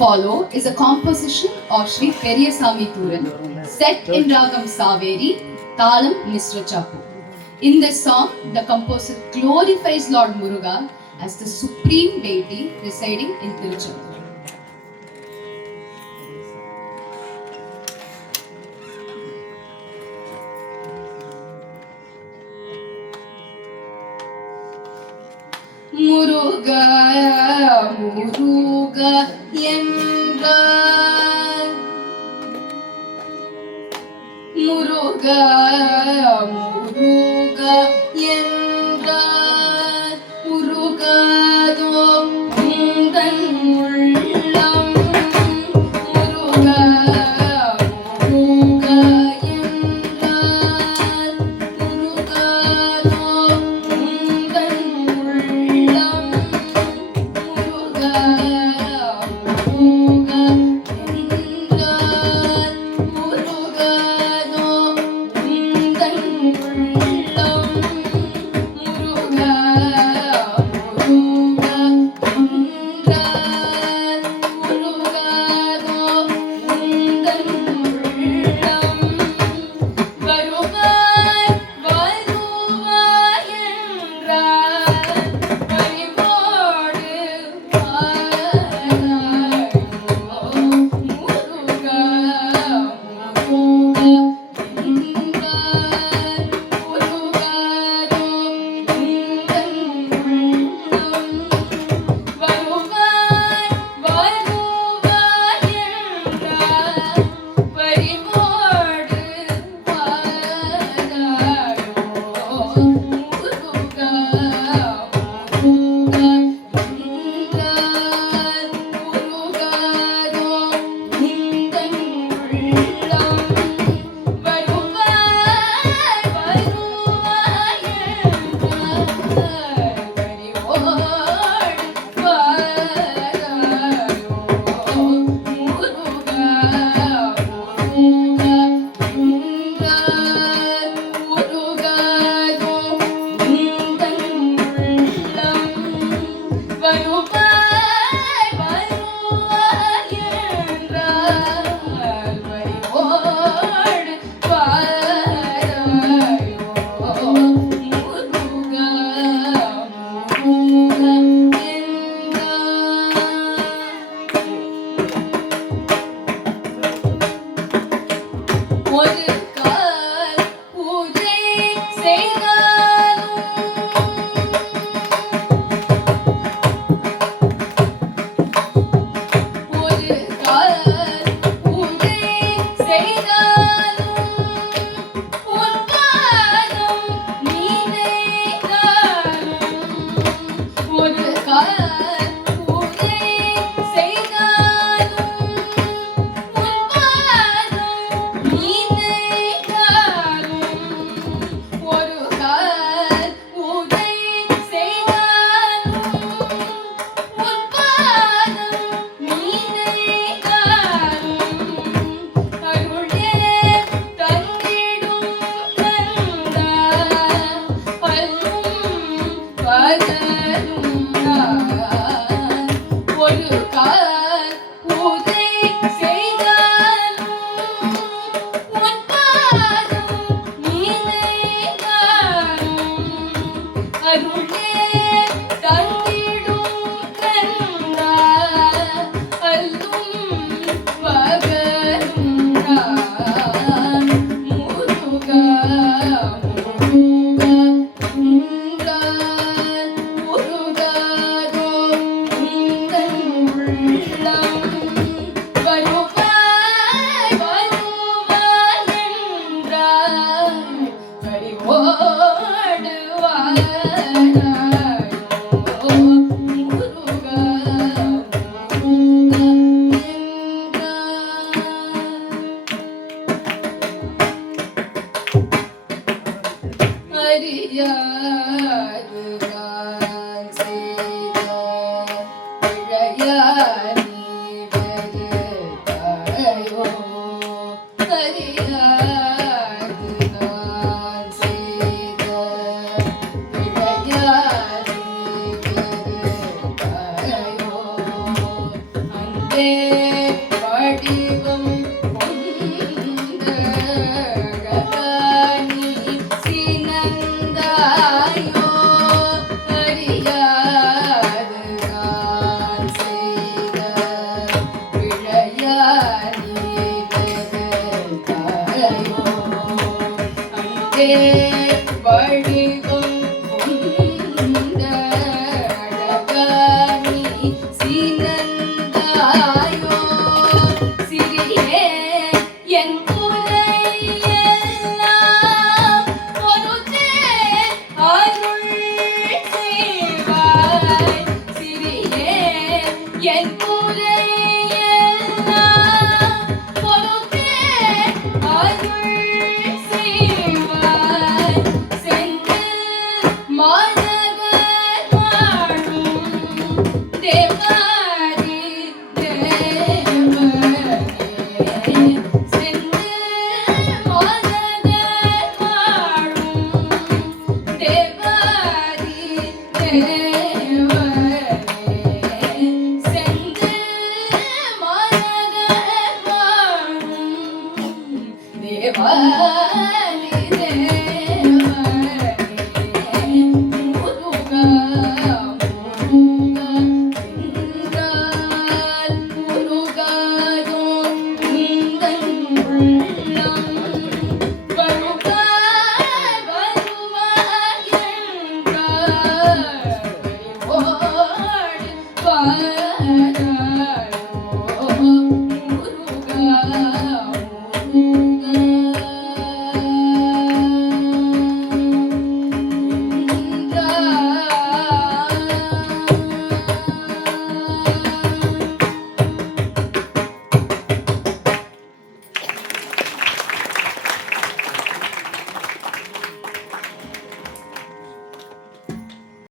follow is a composition of Sri Periyasamy Thuran, set in Ragam Saveri, Talam Misra Chapu. In this song, the composer glorifies Lord Muruga as the supreme deity residing in Tiruchendur. Muruga, Muruga, என்றார் Muruga, Muruga, என்றார் முருகாதோ உந்தன் உள்ளம் Muruga, Muruga, என்றார் முருகாதோ உந்தன் உள்ளம் Muruga, Muruga, என்றார் முருகாதோ உந்தன் உள்ளம் Muruga, Muruga, என்றார் முருகாதோ உந்தன் உள்ளம் வருவாய் வருவாய் என்றார் பரிவோடு வாராயோ முருகா முருகா என்றார் முருகாதோ உந்தன் உள்ளம் வருவாய் வருவாய் என்றார் பரிவோடு வாராயோ முருகா முருகா என்றார் முருகாதோ உந்தன் உள்ளம் வருவாய் வருவாய் என்றார் பரிவோடு வாராயோ முருகா முருகா என்றார் முருகாதோ உந்தன் உள்ளம் வருவாய் வருவாய் என்றார் பரிவோடு வாராயோ முருகா முருகா என்றார் ஒரு கால் பூஜை செய்தாலும் ஒரு கால் பூஜை செய்தாலும் உன் பாதம் நீனைதாலும் ஒரு கால் பூஜை செய்தாலும் உன் பாதம் நீனைதாலும் ஒரு கால் பூஜை செய்தாலும் உன் பாதம் நீனைதாலும் அருளே தந்திடும் கந்தா அல்லும் பகலும் நான் ஒரு கால் பூஜை செய்தாலும் உன் பாதம் நீனைதாலும் அருளே தந்திடும் கந்தா அல்லும் பகலும் நான் முருகா முருகா என்றார் முருகாதோ உந்தன் உள்ளம் வருவாய் வருவாய் என்றார் பரிவோடு வாராயோ முருகா முருகா என்றார் அறியாது நான் செய்த பிழையானி வடிவம் கொண்ட அழகானி சினந்தாயோ அறியாது நான் செய்த பிழையானி வெறுத்தாயோ அன்பே வடிவம் கொண்ட அழகானி சினந்தாயோ